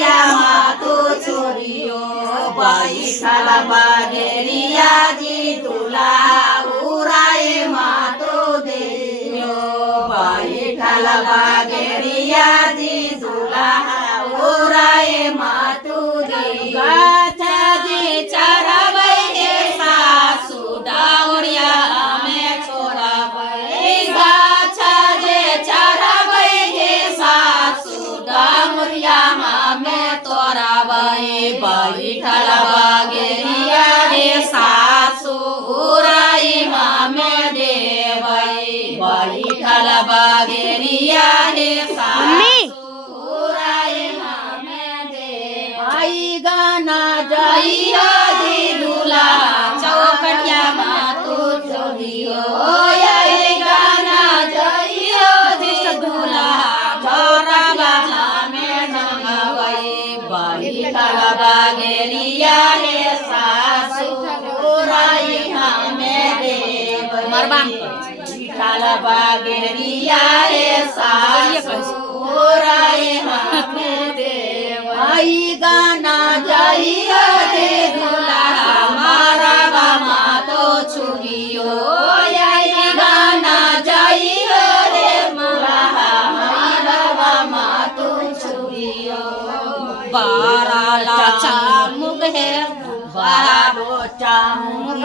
या मातो छोरियो बैठल बागेरिया जी तुला उराए मातो देयो बैठल बागेरिया जी तुला उराए मातो देयो गाछा जी चरबै हे सासु डाउरिया में छोराबै गाछा जे चरबै हे सासु डाउरिया में तोराबै बैठल बागेरिया रे सासु उराई में देबै बैठल बागेरिया रे सासु उराई में देबै गाना जइया जी दूल्हा चौकटिया मातो छोरियो गाना जइया जी दूल्हा चौराबा में जंगबै बैठल बागेरिया रे सासु उराई में देबै बैठल बागेरिया रे सासु उराई में देबै गाना जइया जे दूल्हा मारबा मातो छोरियो गाना जइया रे दूल्हा मारबा मातो छोरियो बाराला चामुक है बारो चामुक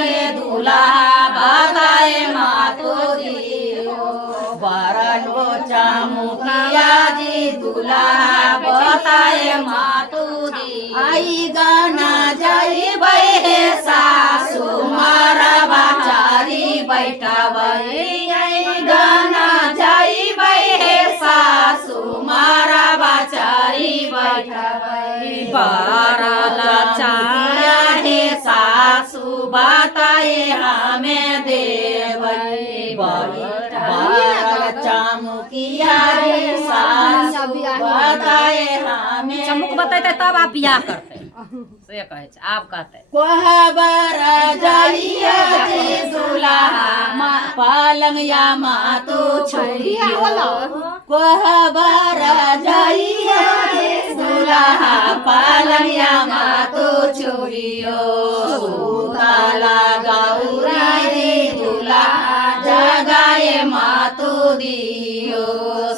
रे दूल्हा बताए मातो दियो बारालो चामुकिया जी दूल्हा बताए मातो दी गाना जइबै हे सासु मारबा चारी बैठबै गाना जइबै हे सासु मारबा चारी बैठबै बाराला चाया हे सासु बताए हमें देबै बाराला चामुकिया रे सासु बताए हमें चमुक बतेते तब आप बियाह करते से कहे छै आप कहते कोहबरा जइया जी दूल्हा पालंगिया मातो छोरियो कोहबरा जइया जी दूल्हा पालंगिया मातो छोरियो सुताला गौरा जी दूल्हा जगाए मातो दियो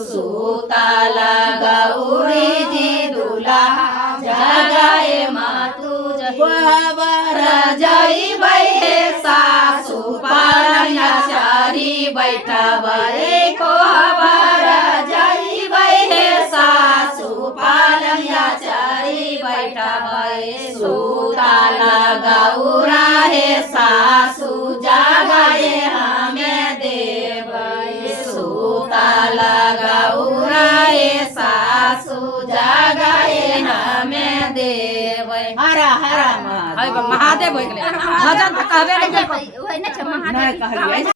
सुताला गौरी जी दूल्हा जगाए मातो कोहबरा जइबै हे सासु पालंगिया चारी बैठबै कोहबरा जइबै हे सासु पालंगिया चारी बैठबै सुताला गौरा हे सासु जगाए हमें देबै सुताला गौरा हे सासु जगाए हमें देबै हरा हरा महादेव हो गेलै भजन तऽ कहबे नहि नहीं कहलिए